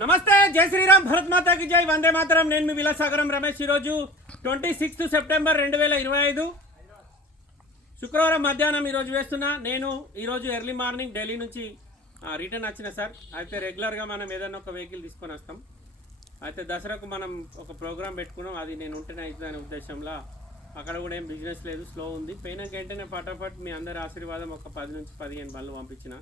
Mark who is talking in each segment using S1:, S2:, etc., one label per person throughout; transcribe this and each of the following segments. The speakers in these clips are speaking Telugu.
S1: నమస్తే జై శ్రీరామ్ భరత్ మాతాకి జై వందే మాతరం. నేను మీ విలాసాగరం రమేష్ ఈరోజు ట్వంటీ సిక్స్త్ సెప్టెంబర్ రెండు వేల ఇరవై ఐదు. శుక్రవారం మధ్యాహ్నం ఈరోజు వేస్తున్నా. నేను ఈరోజు ఎర్లీ మార్నింగ్ ఢిల్లీ నుంచి రిటర్న్ వచ్చిన సార్. అయితే రెగ్యులర్గా మనం ఏదైనా ఒక వెహికల్ తీసుకొని వస్తాం. అయితే దసరాకు మనం ఒక ప్రోగ్రామ్ పెట్టుకున్నాం. అది నేను ఉంటేనే అవుతుందనే ఉద్దేశంలో. అక్కడ కూడా ఏం బిజినెస్ లేదు స్లో ఉంది. పోయినాక వెంటనే పటాపట్ మీ అందరి ఆశీర్వాదం ఒక పది నుంచి పదిహేను బళ్ళు పంపించిన.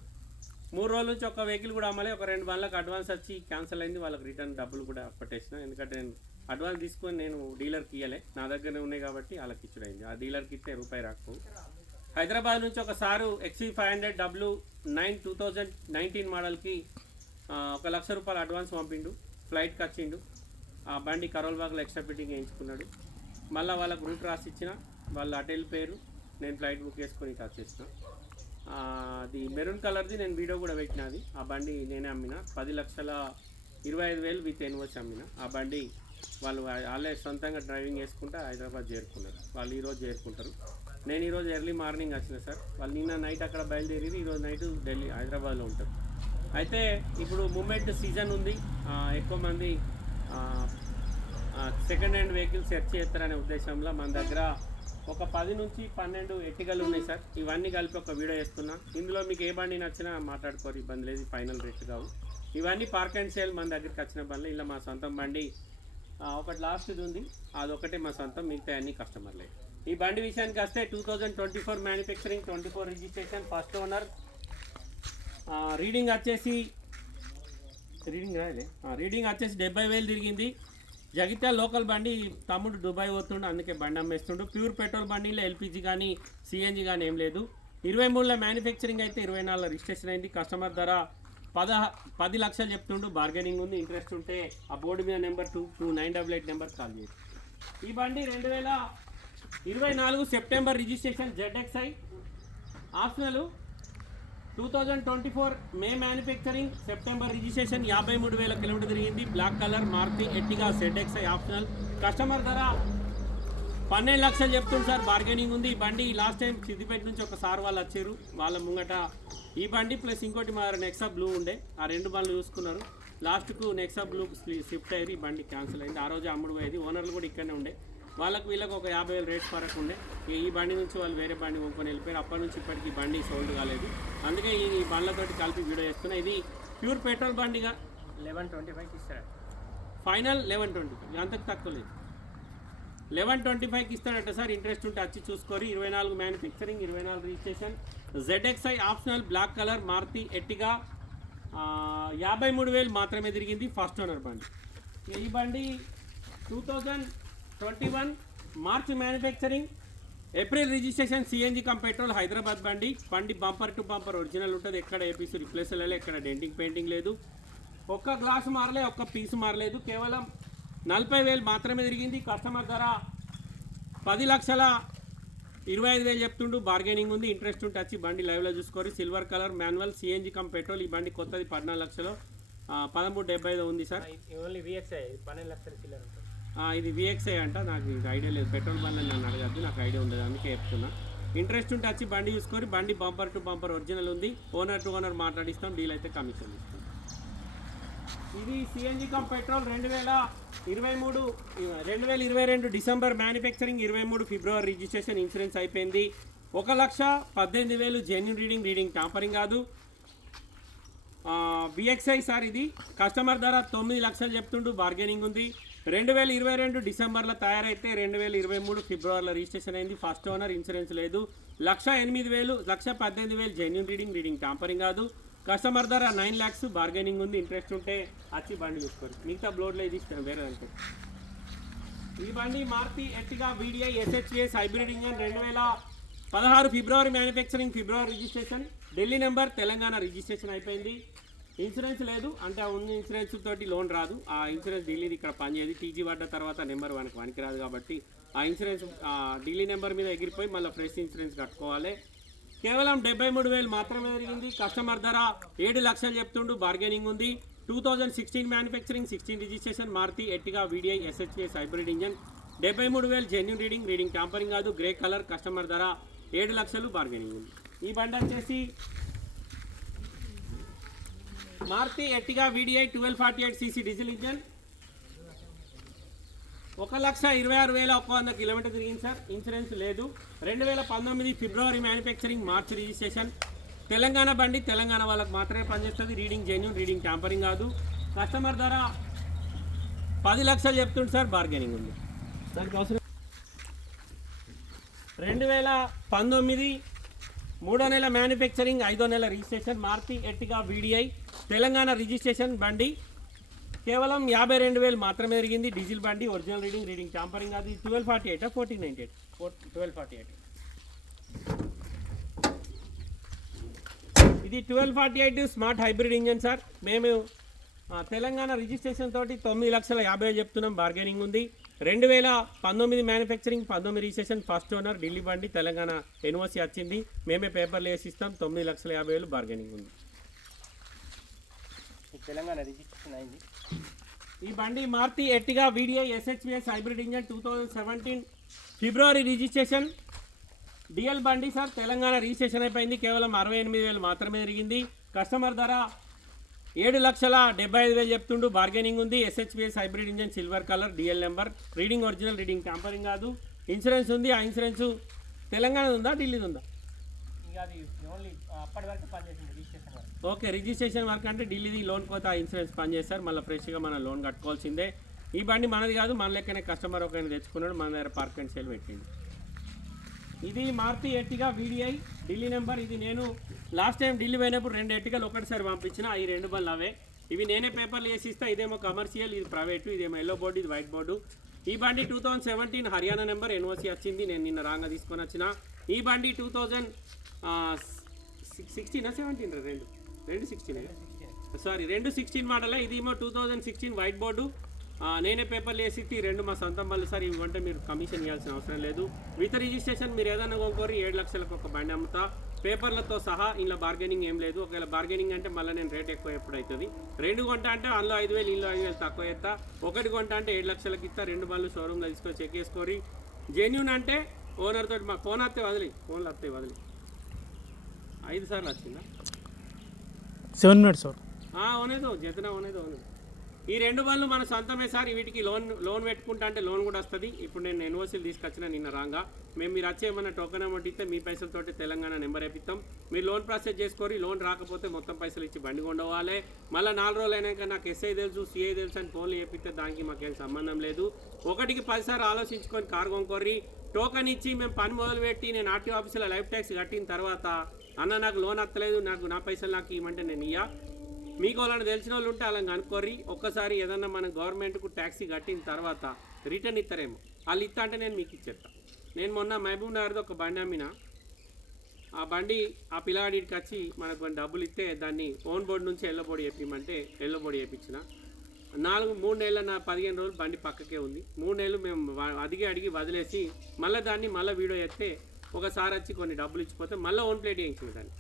S1: మూడు రోజుల నుంచి ఒక వెహికల్ కూడా అమ్మలే. ఒక రెండు బండ్లకు అడ్వాన్స్ వచ్చి క్యాన్సిల్ అయింది. వాళ్ళకి రిటర్న్ డబ్బులు కూడా కొట్టేసిన. ఎందుకంటే నేను అడ్వాన్స్ తీసుకొని నేను డీలర్కి ఇవ్వలే నా దగ్గరనే ఉన్నాయి కాబట్టి వాళ్ళకి ఇచ్చుడైంది. ఆ డీలర్కి ఇస్తే రూపాయి రాకపో హైదరాబాద్ నుంచి ఒక sir ఎక్సీ five hundred W nine two thousand nineteen మోడల్కి ఒక లక్ష రూపాయలు అడ్వాన్స్ పంపిండు. ఫ్లైట్కి వచ్చిండు. ఆ బండి కరోల్ బాగ్లో ఎక్స్ట్రా ఫిట్టింగ్ వేయించుకున్నాడు. మళ్ళీ వాళ్ళకి రూట్ రాసి ఇచ్చిన వాళ్ళు అటెల్ పేరు. నేను ఫ్లైట్ బుక్ చేసుకొని ఇటు వచ్చేసిన. అది మెరూన్ కలర్ది నేను వీడియో కూడా పెట్టినది. ఆ బండి నేనే అమ్మిన. పది లక్షల ఇరవై ఐదు వేలు విత్ ఎన్వోస్ అమ్మిన. ఆ బండి వాళ్ళు వాళ్ళే సొంతంగా డ్రైవింగ్ చేసుకుంటూ హైదరాబాద్ చేరుకున్నారు. వాళ్ళు ఈరోజు చేరుకుంటారు. నేను ఈరోజు ఎర్లీ మార్నింగ్ వచ్చిన సార్. వాళ్ళు నిన్న నైట్ అక్కడ బయలుదేరి ఈరోజు నైట్ ఢిల్లీ హైదరాబాద్లో ఉంటారు. అయితే ఇప్పుడు మూమెంట్ సీజన్ ఉంది. ఎక్కువ మంది సెకండ్ హ్యాండ్ వెహికల్స్ సెర్చ్ చేస్తారనే ఉద్దేశంలో మన దగ్గర ఒక పది నుంచి పన్నెండు ఎట్టికలు ఉన్నాయి సార్. ఇవన్నీ కలిపి ఒక వీడియో వేస్తున్నా ఇందులో మీకు ఏ బండి నచ్చినా మాట్లాడుకోరు ఇబ్బంది లేదు ఫైనల్ రేట్ కావు. ఇవన్నీ పార్క్ అండ్ సేల్ మన దగ్గరికి వచ్చిన బండ్లు. ఇలా మా సొంతం బండి ఒకటి లాస్ట్ది ఉంది. అదొకటే మా సొంతం మిగతా అన్ని కస్టమర్లే. ఈ బండి విషయానికి వస్తే two thousand twenty four manufacturing twenty four registration first owner reading వచ్చేసి రీడింగ్ రాయలే రీడింగ్ వచ్చేసి డెబ్బై వేలు తిరిగింది. జగిత్యాల లోకల్ బండి తమ్ముడు దుబాయ్ పోతుండు అందుకే బండి అమ్మేస్తుండు. ప్యూర్ పెట్రోల్ బండిలో ఎల్పిజి కానీ సిఎన్జి కానీ ఏం లేదు. ఇరవై మూడులో మ్యానుఫ్యాక్చరింగ్ అయితే ఇరవై నాలుగులో రిజిస్ట్రేషన్ అయింది. కస్టమర్ ధర పద పది లక్షలు చెప్తుండు. బార్గెనింగ్ ఉంది ఇంట్రెస్ట్ ఉంటే ఆ బోర్డు మీద number two two nine double eight number call చేయండి ఈ బండి రెండు వేల ఇరవై నాలుగు September registration ZXI optional two thousand twenty four May manufacturing September registration యాభై మూడు వేల కిలోమీటర్ తిరిగింది. Black colour Maruti Ertiga ZXI optional. Customer ధర పన్నెండు లక్షలు చెప్తుంది సార్. బార్గెనింగ్ ఉంది. ఈ బండి లాస్ట్ టైం సిద్దిపేట నుంచి ఒక సార్ వాళ్ళు వచ్చారు. వాళ్ళ ముంగట ఈ బండి ప్లస్ ఇంకోటి మా నెక్సా బ్లూ ఉండే. ఆ రెండు బండ్లు చూసుకున్నారు. లాస్ట్కు నెక్సా బ్లూ షిఫ్ట్ అయ్యి ఈ బండి క్యాన్సిల్ అయింది. ఆ రోజు అమ్ముడు పోయేది. ఓనర్లు కూడా ఇక్కడనే ఉండే. వాళ్ళకు వీళ్ళకి ఒక యాభై వేలు రేట్ ఫరక్ ఉండే. ఈ బండి నుంచి వాళ్ళు వేరే బండి కొనుక్కొని వెళ్ళిపోయారు. అప్పటి నుంచి ఇప్పటికి బండి సోల్డ్ కాలేదు. అందుకే ఈ బండ్లతోటి కలిపి వీడియో చేస్తున్నా. ఇది ప్యూర్ పెట్రోల్ బండిగా.
S2: లెవెన్ ట్వంటీ ఫైవ్కి ఇస్తారా?
S1: ఫైనల్ లెవెన్ ట్వంటీ అంతకు తక్కువ లేదు. లెవెన్ ట్వంటీ ఫైవ్కి ఇస్తాడట సార్. ఇంట్రెస్ట్ ఉంటే వచ్చి చూసుకోరి. ఇరవై నాలుగు మ్యానుఫ్యాక్చరింగ్ ఇరవై నాలుగు registration. ZXI optional black colour Maruti Ertiga? యాభై మూడు వేలు మాత్రమే తిరిగింది ఫస్ట్ ఓనర్ బండి. ఈ బండి two thousand twenty one March manufacturing April registration CNG cum petrol Hyderabad బండి బండి బంపర్ టు బంపర్ ఒరిజినల్ ఉంటుంది. ఎక్కడ ఏపీసీ రిప్లేస్ లేదు ఎక్కడ డెంటింగ్ పెయింటింగ్ లేదు. ఒక్క గ్లాస్ మారలే ఒక్క పీస్ మారలేదు. కేవలం నలభై వేలు మాత్రమే తిరిగింది. కస్టమర్ ధర పది లక్షల ఇరవై ఐదు వేలు చెప్తుండు. బార్గెనింగ్ ఉంది ఇంట్రెస్ట్ ఉంటే వచ్చి బండి లైవ్లో చూసుకోరు. Silver colour manual CNG cum petrol ఈ బండి కొత్తది పద్నాలుగు లక్షలు. పదమూడు డెబ్బై ఐదు ఉంది సార్.
S2: ఓన్లీ విఎక్స్ఐ పన్నెండు లక్షల చిల్లర
S1: ఇది విఎక్స్ఐ అంట నాకు ఇంకా ఐడియా లేదు. పెట్రోల్ బండి నన్ను అడగద్దు నాకు ఐడియా ఉండదు అందుకే చెప్తున్నా. ఇంట్రెస్ట్ ఉంటే వచ్చి బండి చూసుకొని బండి బంపర్ టు బంపర్ ఒరిజినల్ ఉంది. ఓనర్ టు ఓనర్ మాట్లాడిస్తాం డీల్ అయితే కమిషన్ ఇస్తాం. ఇది సిఎన్జి కమ్ పెట్రోల్ రెండు వేల ఇరవై మూడు రెండు వేల ఇరవై రెండు డిసెంబర్ మ్యానుఫ్యాక్చరింగ్ ఇరవై మూడు ఫిబ్రవరి రిజిస్ట్రేషన్ ఇన్సూరెన్స్ అయిపోయింది. ఒక లక్ష పద్దెనిమిది వేలు జెన్యున్ రీడింగ్ రీడింగ్ టాంపరింగ్ కాదు. విఎక్స్ఐ సార్ ఇది. కస్టమర్ ధర తొమ్మిది లక్షలు చెప్తుండు బార్గెనింగ్ ఉంది. రెండు వేల ఇరవై రెండు డిసెంబర్లో తయారైతే రెండు వేల ఇరవై మూడు ఫిబ్రవరిలో రిజిస్ట్రేషన్ అయింది. ఫస్ట్ ఓనర్ ఇన్సూరెన్స్ లేదు. లక్ష ఎనిమిది వేలు లక్ష పద్దెనిమిది వేలు జెన్యున్ రీడింగ్ రీడింగ్ టాంపరింగ్ కాదు. కస్టమర్ ధర నైన్ ల్యాక్స్ బార్గెనింగ్ ఉంది. ఇంట్రెస్ట్ ఉంటే వచ్చి బండి చూసుకోరు మిగతా బ్లోడ్లో ఇది ఇస్తాను వేరే అంటే ఈ బండి Maruti Ertiga VDI SHS hybrid engine రెండు వేల పదహారు February manufacturing February registration. Delhi number Telangana registration అయిపోయింది. ఇన్సూరెన్స్ లేదు. అంటే ఆ ఉన్న ఇన్సూరెన్స్ తోటి లోన్ రాదు. ఆ ఇన్సూరెన్స్ ఢిల్లీది ఇక్కడ పనిచేయదు. టీజీ పడ్డ తర్వాత నెంబర్ మనకు పనికిరాదు కాబట్టి ఆ ఇన్సూరెన్స్ ఆ ఢిల్లీ నెంబర్ మీద ఎగిరిపోయి మళ్ళీ ఫ్రెష్ ఇన్సూరెన్స్ కట్టుకోవాలి. కేవలం డెబ్బై మూడు వేలు మాత్రమే జరిగింది. కస్టమర్ ధర ఏడు లక్షలు చెప్తుండు. బార్గెనింగ్ ఉంది. Two thousand sixteen manufacturing sixteen registration Maruti Ertiga VDI SHS hybrid engine. డెబ్బై మూడు వేలు జెన్యున్ రీడింగ్ రీడింగ్ ట్యాంపరింగ్ కాదు. గ్రే కలర్ కస్టమర్ ధర ఏడు లక్షలు బార్గెనింగ్ ఉంది. ఈ బండి వచ్చేసి Maruti Ertiga VDI twelve forty eight CC diesel engine ఒక లక్ష ఇరవై ఆరు వేల ఒక వంద కిలోమీటర్ తిరిగింది సార్. ఇన్సూరెన్స్ లేదు. రెండు వేల పంతొమ్మిది February manufacturing March registration. Telangana బండి తెలంగాణ వాళ్ళకి మాత్రమే పనిచేస్తుంది. రీడింగ్ జెన్యున్ రీడింగ్ ట్యాంపరింగ్ కాదు. కస్టమర్ ధర పది లక్షలు చెప్తుంది సార్. బార్గెనింగ్ ఉంది. దానికి అవసరం రెండు వేల పంతొమ్మిది మూడో నెల మ్యానుఫ్యాక్చరింగ్ ఐదో నెల registration Maruti Ertiga VDI Telangana registration బండి కేవలం యాభై రెండు వేలు మాత్రమే జరిగింది డీజిల్ బండి ఒరిజినల్ రీడింగ్ రీడింగ్ టాంపరింగ్ అది twelve forty eight fourteen ninety eight? Four twelve forty eight. ఇది twelve forty eight smart hybrid engine sir. మేము తెలంగాణ రిజిస్ట్రేషన్ తోటి తొమ్మిది లక్షల యాభై వేలు చెప్తున్నాం. బార్గెనింగ్ ఉంది. రెండు వేల పంతొమ్మిది మ్యానుఫ్యాక్చరింగ్ పంతొమ్మిది రిజిస్ట్రేషన్ ఫస్ట్ ఓనర్ ఢిల్లీ బండి తెలంగాణ ఎన్ఓసి వచ్చింది. మేమే పేపర్లు వేసి ఇస్తాం. తొమ్మిది లక్షల యాభై వేలు బార్గెనింగ్ ఉంది.
S2: తెలంగాణ రిజిస్ట్రేషన్ అయింది.
S1: ఈ బండి Maruti Ertiga VDI SHPS hybrid engine two thousand seventeen February registration. DL బండి సార్ తెలంగాణ రిజిస్ట్రేషన్ అయిపోయింది. కేవలం అరవై ఎనిమిది వేలు మాత్రమే జరిగింది కస్టమర్ ధర ఏడు లక్షల డెబ్బై ఐదు వేలు చెప్తుండు. బార్గెనింగ్ ఉంది. SHPS hybrid engine silver colour DL number. Reading original reading tampering కాదు. ఇన్సూరెన్స్ ఉంది. ఆ ఇన్సూరెన్స్ తెలంగాణ ఉందా ఢిల్లీది ఉందా?
S2: ఇక అది ఓన్లీ అప్పటి వరకు పనిచేసింది.
S1: ఓకే రిజిస్ట్రేషన్ వర్క్ అంటే ఢిల్లీది లోన్ కోత ఇన్సూరెన్స్ పని చేస్తారు. మళ్ళీ ఫ్రెష్గా మనం లోన్ కట్టుకోవాల్సిందే. ఈ బండి మనది కాదు మన లెక్కనే కస్టమర్ ఒక తెచ్చుకున్నాడు మన దగ్గర పార్క్ అండ్ సేల్ పెట్టింది ఇది Maruti Ertiga VDI Delhi number ఇది నేను లాస్ట్ టైం ఢిల్లీ పోయినప్పుడు రెండు ఎట్టికలు ఒకటిసారి పంపించిన ఈ రెండు బళ్ళు అవే. ఇవి నేనే పేపర్లు వేసి ఇస్తా ఇదేమో కమర్షియల్ ఇది ప్రైవేటు ఇదేమో ఎల్లో బోర్డు ఇది వైట్ బోర్డు. ఈ బండి two thousand seventeen Haryana number NOC వచ్చింది నేను నిన్న రాగా తీసుకొని వచ్చిన. ఈ బండి టూ థౌజండ్ సిక్స్టీనా సెవెంటీన్ రెండు? రెండు సిక్స్టీన్ సారీ రెండు సిక్స్టీన్ మోడల్ ఇది ఏమో two thousand sixteen white board నేనే పేపర్లు వేసి రెండు మా సొంతం వాళ్ళు సార్ ఇవి మీరు కమిషన్ ఇవ్వాల్సిన అవసరం లేదు. విత్ రిజిస్ట్రేషన్ మీరు ఏదైనా కొనుక్కోరు ఏడు లక్షలకు ఒక బండి అమ్ముతా. పేపర్లతో సహా ఇంట్లో బార్గెనింగ్ ఏం లేదు. ఒకవేళ బార్గెనింగ్ అంటే మళ్ళీ నేను రేట్ ఎక్కువ ఎప్పుడు అవుతుంది రెండు కొంట అంటే అందులో ఐదు వేలు ఇంట్లో ఐదు వేలు తక్కువ చేస్తా. ఒకటి కొంట అంటే ఏడు లక్షలకి ఇస్తా. రెండు బండ్లు షోరూమ్లో తీసుకొని చెక్ చేసుకోరి జెన్యున్ అంటే ఓనర్ తోటి మా ఫోన్ వస్తే వదిలి. ఫోన్లు వస్తాయి వదిలి. ఐదు సార్లు వచ్చిందా?
S3: Seven minutes
S1: sir. అవునేదో జతన అవునేదో ఈ రెండు బండ్లు మన సొంతమే సార్. వీటికి లోన్ లోన్ పెట్టుకుంటా అంటే లోన్ కూడా వస్తుంది. ఇప్పుడు నేను ఎన్ఓసీలు తీసుకొచ్చిన నిన్న రాగా. మేము మీరు వచ్చే ఏమైనా టోకెన్ అమౌంట్ ఇస్తే మీ పైసలతోటి తెలంగాణ నెంబర్ వేపిస్తాం మీరు లోన్ ప్రాసెస్ చేసుకొని లోన్ రాకపోతే మొత్తం పైసలు ఇచ్చి బండి కొండవాలి. మళ్ళీ నాలుగు రోజులు అయినాక నాకు ఎస్ఐ తెలుసు సిఐ తెలుసు అని ఫోన్లు చేపిస్తే దానికి మాకేం సంబంధం లేదు. ఒకటికి పదిసార్లు ఆలోచించుకొని కారు కొనుక్కోర్రి. టోకెన్ ఇచ్చి మేము పని మొదలుపెట్టి నేను ఆర్టీ ఆఫీసులో లైఫ్ ట్యాక్స్ కట్టిన తర్వాత అన్న నాకు లోన్ అత్తలేదు నాకు నా పైసలు నాకు ఇవ్వమంటే నేను ఇయ్యా. మీకు వాళ్ళని తెలిసిన వాళ్ళు ఉంటే అలా కనుక్కోర్రి. ఒక్కసారి ఏదన్నా మన గవర్నమెంట్కు ట్యాక్సీ కట్టిన తర్వాత రిటర్న్ ఇస్తారేమో. వాళ్ళు ఇస్తా అంటే నేను మీకు ఇచ్చేస్తా. నేను మొన్న మహబూబ్ నగర్ది ఒక బండి అమ్మిన. ఆ బండి ఆ పిల్లగాడికి వచ్చి మనకు డబ్బులు ఇస్తే దాన్ని ఓన్ బోర్డు నుంచి ఎల్లో చెప్పిమంటే వేపించమంటే ఎల్లో నాలుగు మూడు నెలల నా పదిహేను రోజులు బండి పక్కకే ఉంది. మూడు నెలలు మేము వా- అడిగి అడిగి వదిలేసి మళ్ళీ దాన్ని మళ్ళీ వీడియో ఎత్తే ఒకసారి వచ్చి కొన్ని డబ్బులు ఇచ్చిపోతే మళ్ళీ ఓన్ ప్లేట్ వేయించింది దాన్ని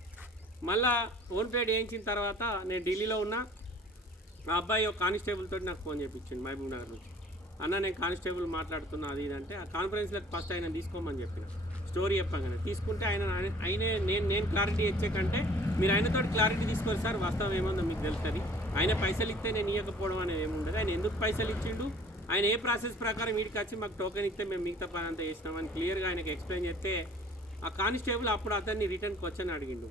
S1: మళ్ళా ఓన్ ప్లేట్ వేయించిన తర్వాత నేను ఢిల్లీలో ఉన్నా ఆ అబ్బాయి ఒక కానిస్టేబుల్ తోటి నాకు ఫోన్ చేయించింది మహబూబ్ నగర్ నుంచి. అన్న నేను కానిస్టేబుల్ మాట్లాడుతున్నా అది ఇది అంటే ఆ కాన్ఫరెన్స్లో ఫస్ట్ ఆయన తీసుకోమని చెప్పిన. స్టోరీ చెప్పగానే. తీసుకుంటే ఆయన ఆయనే నేను నేను క్లారిటీ ఇచ్చే కంటే మీరు ఆయనతో క్లారిటీ తీసుకోరు సార్ వాస్తవం ఏమందో మీకు తెలుస్తుంది. ఆయన పైసలు ఇస్తే నేను ఇవ్వకపోవడం అనేది ఏముండదు. ఆయన ఎందుకు పైసలు ఇచ్చిండు? ఆయన ఏ ప్రాసెస్ ప్రకారం వీడికి వచ్చి మాకు టోకెన్ ఇస్తే మేము మిగతా పని అంతా చేసినామని క్లియర్గా ఆయనకు ఎక్స్ప్లెయిన్ చేస్తే ఆ కానిస్టేబుల్ అప్పుడు అతన్ని రిటర్న్ క్వశ్చన్ అడిగిండు.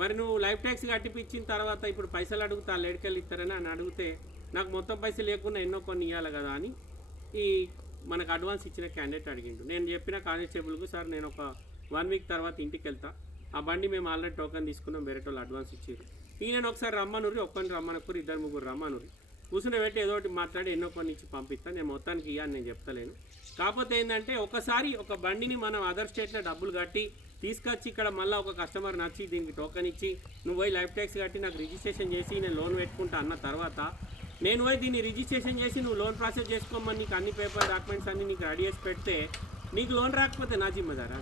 S1: మరి నువ్వు లైఫ్ ట్యాక్స్ కట్టిపించిన తర్వాత ఇప్పుడు పైసలు అడుగుతా లేడికెళ్ళి ఇస్తారని అని అడిగితే నాకు మొత్తం పైసలు లేకుండా ఎన్నో కొన్ని ఇవ్వాలి కదా అని ఈ మనకు అడ్వాన్స్ ఇచ్చిన క్యాండిడేట్ అడిగిండు. నేను చెప్పిన కానిస్టేబుల్కు సార్ నేను ఒక వన్ వీక్ తర్వాత ఇంటికి వెళ్తా ఆ బండి మేము ఆల్రెడీ టోకెన్ తీసుకున్నాం వేరే వాళ్ళు అడ్వాన్స్ ఇచ్చారు ఈయన ఒకసారి రమ్మనురి ఒక్కరిని రమ్మనకూరు ఇద్దరు ముగ్గురు రమ్మనురి. కూర్చుని పెట్టి ఏదో ఒకటి మాట్లాడి ఎన్నో కొన్ని ఇచ్చి పంపిస్తాను నేను మొత్తానికి ఇవ్వని నేను చెప్తలేను. కాకపోతే ఏంటంటే ఒకసారి ఒక బండిని మనం అదర్ స్టేట్లో డబ్బులు కట్టి తీసుకొచ్చి ఇక్కడ మళ్ళీ ఒక కస్టమర్ నచ్చి దీనికి టోకెన్ ఇచ్చి నువ్వు పోయి లైఫ్ ట్యాక్స్ కట్టి నాకు రిజిస్ట్రేషన్ చేసి నేను లోన్ పెట్టుకుంటా అన్న తర్వాత నేను పోయి దీన్ని రిజిస్ట్రేషన్ చేసి నువ్వు లోన్ ప్రాసెస్ చేసుకోమని నీకు అన్ని పేపర్ డాక్యుమెంట్స్ అన్ని నీకు రెడీ చేసి పెడితే నీకు లోన్ రాకపోతే నా జిమ్మదారా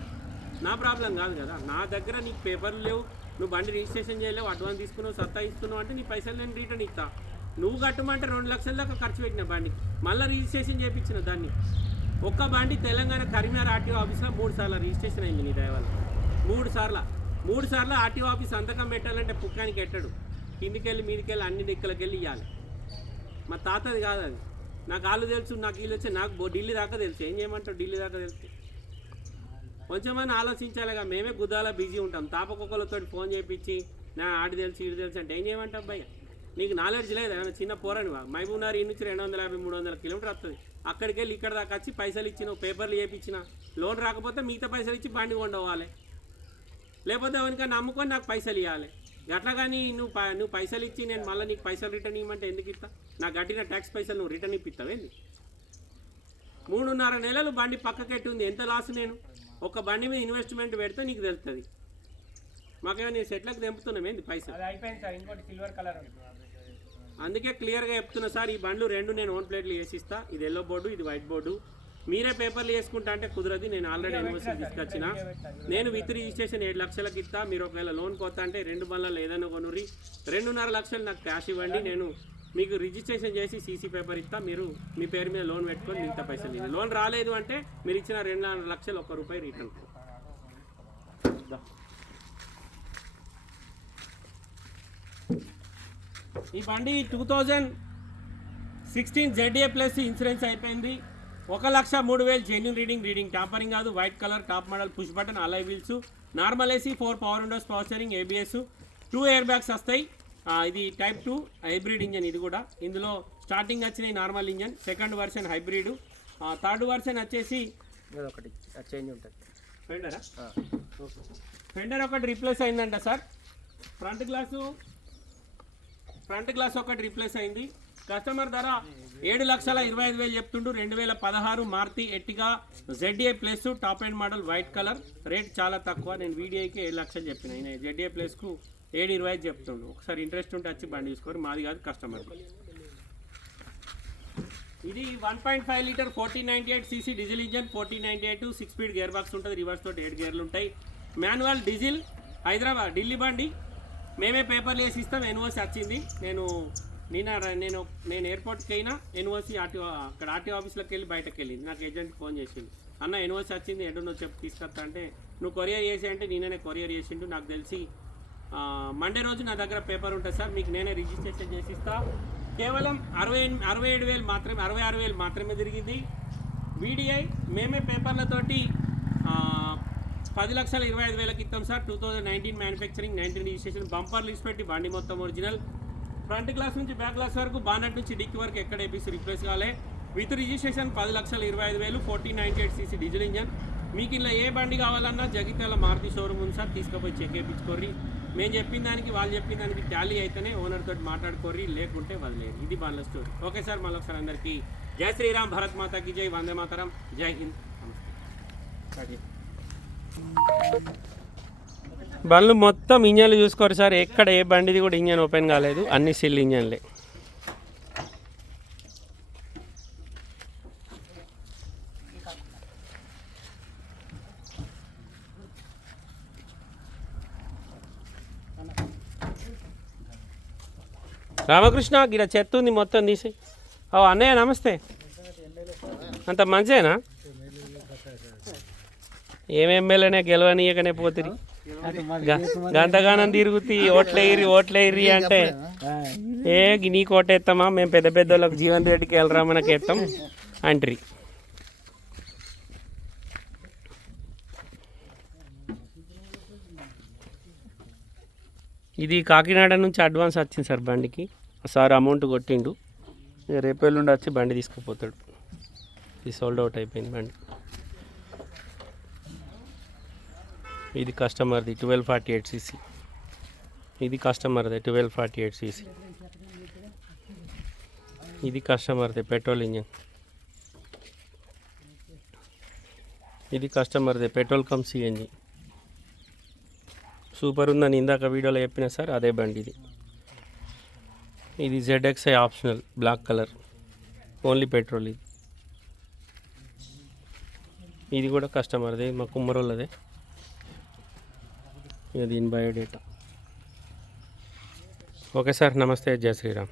S1: నా ప్రాబ్లం కాదు కదా. నా దగ్గర నీకు పేపర్లు లేవు నువ్వు బండి రిజిస్ట్రేషన్ చేయలేవు అడ్వాన్స్ తీసుకున్నావు సత్తా ఇస్తున్నావు అంటే నీ పైసలు నేను రిటర్న్ ఇస్తా. నువ్వు కట్టమంటే రెండు లక్షల దాకా ఖర్చు పెట్టిన బండి. మళ్ళీ రిజిస్ట్రేషన్ చేయించిన దాన్ని. ఒక్క బండి తెలంగాణ కరీంనగర్ ఆర్టీఓ ఆఫీస్లో మూడు సార్లు రిజిస్ట్రేషన్ అయింది నీ దయవల్ల మూడు సార్లు. మూడు సార్లు ఆర్టీఓ ఆఫీస్ సంతకం పెట్టాలంటే పుక్కానికి ఎట్టడు. కిందికెళ్ళి మీదికెళ్ళి అన్ని దిక్కులకి వెళ్ళి ఇవ్వాలి మా తాతది కాదు అది. నాకు వాళ్ళు తెలుసు నాకు వీళ్ళు వచ్చి నాకు ఢిల్లీ దాకా తెలుసు. ఏం చేయమంటావు ఢిల్లీ దాకా తెలుసు? కొంచెమని ఆలోచించాలిగా మేమే గుద్దాల బిజీ ఉంటాం. తాపకొక్కలతో ఫోన్ చేయించి నా ఆడి తెలుసు ఇటు తెలుసు అంటే ఏం చేయమంటావు భయ్య నీకు నాలెడ్జ్ లేదు? ఏమైనా చిన్న పోరనివా? మహబూబ్నగర్ ఈ నుంచి రెండు వందల యాభై మూడు వందల కిలోమీటర్ వస్తుంది అక్కడికి వెళ్ళి ఇక్కడ దాకా వచ్చి పైసలు ఇచ్చిన పేపర్లు చేయించిన లోన్ రాకపోతే మిగతా పైసలు ఇచ్చి బండి కొండవాలి. లేకపోతే ఎవరికైనా నమ్ముకొని నాకు పైసలు ఇవ్వాలి అట్లా కానీ నువ్వు నువ్వు పైసలు ఇచ్చి నేను మళ్ళీ నీకు పైసలు రిటర్న్ ఇవ్వమంటే ఎందుకు ఇస్తా? నాకు కట్టిన ట్యాక్స్ పైసలు నువ్వు రిటర్న్ ఇప్పిస్తావేంది మూడున్నర నెలలు బండి పక్కకెట్టి ఉంది? ఎంత లాస్ నేను? ఒక బండి మీద ఇన్వెస్ట్మెంట్ పెడితే నీకు తెలుస్తుంది మాకేమో నేను సెట్లకు తెంపుతున్నామేంది పైసలు?
S2: అయిపోయింది సార్ ఇంకోటి సిల్వర్ కలర్
S1: అందుకే క్లియర్గా చెప్తున్నా సార్ ఈ బండ్లు రెండు నేను ఓన్ ప్లేట్లు వేసిస్తా. ఇది ఎల్లో బోర్డు ఇది వైట్ బోర్డు మీరే పేపర్లు వేసుకుంటా అంటే కుదరదు నేను ఆల్రెడీ యూనివర్సిటీ తీసుకొచ్చిన. నేను విత్ రిజిస్ట్రేషన్ ఏడు లక్షలకి ఇస్తా మీరు ఒకవేళ లోన్ కొత్త అంటే రెండు బండ్లలో ఏదైనా కొనురి రెండున్నర లక్షలు నాకు క్యాష్ ఇవ్వండి నేను మీకు రిజిస్ట్రేషన్ చేసి సీసీ పేపర్ ఇస్తా మీరు మీ పేరు మీద లోన్ పెట్టుకొని మిగతా పైసలు ఇవ్వండి. లోన్ రాలేదు అంటే మీరు ఇచ్చిన రెండున్నర లక్షలు ఒక్క రూపాయి రిటర్న్ ఈ బండి two thousand sixteen ZA plus insurance అయిపోయింది. ఒక లక్ష మూడు వేలు జెన్యున్ రీడింగ్ రీడింగ్ టాపరింగ్ కాదు. White colour top model push button alloy wheels normal AC four power windows power steering ABS two air bags వస్తాయి. ఇది టైప్ టూ హైబ్రిడ్ ఇంజన్ ఇది కూడా. ఇందులో స్టార్టింగ్ వచ్చినాయి normal engine second version hybrid third version వచ్చేసి
S2: ఒకటి చేంజ్ ఉంటుంది.
S1: ఫెండరా ఫెండర్ ఒకటి రీప్లేస్ అయిందంట sir. Front glass front glass ఒకటి రీప్లేస్ అయింది. కస్టమర్ ధర ఏడు లక్షల ఇరవై ఐదు వేలు చెప్తుండు. రెండు వేల పదహారు Maruti Ertiga ZA plus top and model white colour rate చాలా తక్కువ. నేను వీడియోకి ఏడు లక్షలు చెప్పిన. ఆయన జెడ్ఏ ప్లస్కు ఏడు ఇరవై ఐదు చెప్తుండు. ఒకసారి ఇంట్రెస్ట్ ఉంటే వచ్చి బండి తీసుకోరు మాది కాదు కస్టమర్ ఇది one point five litre fourteen ninety eight CC diesel engine fourteen ninety eight six speed gear box ఉంటుంది. రివర్స్ తోటి ఎయిట్ గేర్లు ఉంటాయి. మాన్యువల్ డీజిల్ హైదరాబాద్ ఢిల్లీ బండి. మేమే పేపర్లు వేసి ఇస్తాం ఎన్ఓసి వచ్చింది. నేను నిన్న నేను నేను ఎయిర్పోర్ట్కి అయినా ఎన్ఓసి ఆర్టీఓ అక్కడ ఆర్టీఓ ఆఫీస్లోకి వెళ్ళి బయటకు వెళ్ళింది నాకు ఏజెంట్ ఫోన్ చేసిండు. అన్న ఎన్ఓసి వచ్చింది ఎడు నువ్వు చెప్పి తీసుకొస్తా అంటే నువ్వు కొరియర్ చేసి అంటే నేననే కొరియర్ చేసిండు. నాకు తెలిసి మండే రోజు నా దగ్గర పేపర్ ఉంటుంది సార్. మీకు నేనే రిజిస్ట్రేషన్ చేసి ఇస్తా. కేవలం అరవై అరవై ఏడు వేలు మాత్రమే అరవై ఆరు వేలు మాత్రమే తిరిగింది. వీడిఐ మేమే పేపర్లతోటి పది లక్షల ఇరవై ఐదు వేలకి ఇస్తాం sir. Two thousand nineteen manufacturing nineteen registration bumper list పెట్టి బండి మొత్తం ఒరిజినల్. ఫ్రంట్ గ్లాస్ నుంచి బ్యాక్ గ్లాస్ వరకు బానట్ నుంచి డిక్కి వరకు ఎక్కడ ఏపీసీ రిప్లేస్ కాలే. విత్ రిజిస్ట్రేషన్ పది లక్షల ఇరవై ఐదు వేలు fourteen ninety eight CC diesel engine. మీకు ఇలా ఏ బండి కావాలన్నా జగిత్యాల మారుతి షోరూమ్ ఉంది సార్. తీసుకుపోయి చెక్ వేయించుకోర్రి మేము చెప్పిన దానికి వాళ్ళు చెప్పిన దానికి టాలీ అయితేనే ఓనర్ తోటి మాట్లాడుకోర్రి. లేకుంటే వదిలేరు. ఇది వాళ్ళ స్టోరీ ఓకే సార్ మళ్ళీ ఒకసారి అందరికీ జై శ్రీరామ్ భరత్ మాతాకి జై వందే మాతరం. జై హింద్. నమస్తే. బండ్లు మొత్తం ఇంజన్లు చూసుకోరు సార్. ఎక్కడ ఏ బండిది కూడా ఇంజన్ ఓపెన్ కాలేదు. అన్ని సిల్ ఇంజన్లే. రామకృష్ణ గిడ చెత్త ఉంది మొత్తం తీసి ఓ అన్నయ్య నమస్తే. అంత మంచిదేనా ఏం ఎమ్మెల్యేనే గెలవనీయకనే పోతిరి. గంతగానం తిరుగుతి ఓట్లేయిరి ఓట్లేయిరి అంటే ఏ నీ కోటేస్తామా మేము పెద్ద పెద్ద వాళ్ళకి జీవన్ రెడ్డికి వెళ్ళరా మనకి ఎత్తాం అంట్రీ. ఇది కాకినాడ నుంచి అడ్వాన్స్ వచ్చింది సార్ బండికి. సార్ అమౌంట్ కొట్టిండు. రేపు వచ్చి బండి తీసుకుపోతాడు. ఇది సోల్డ్ అవుట్ అయిపోయింది బండి. ఇది కస్టమర్ది ట్వెల్వ్ ఫార్టీ ఎయిట్ సీసీ. ఇది కస్టమర్ది ట్వెల్వ్ ఫార్టీ ఎయిట్ సీసీ. ఇది కస్టమర్ది పెట్రోల్ ఇంజన్. ఇది కస్టమర్ది పెట్రోల్ కమ్ సిఎన్జి. సూపర్ ఉందని ఇందాక వీడియోలో చెప్పిన సార్ అదే బండి ఇది. ఇది ZXI optional black colour. Only petrol ఇది. ఇది కూడా కస్టమర్దే మా కుమ్మరోళ్ళదే. ఇక దీని బయోడేటా ఓకే సార్ నమస్తే జయ శ్రీరామ్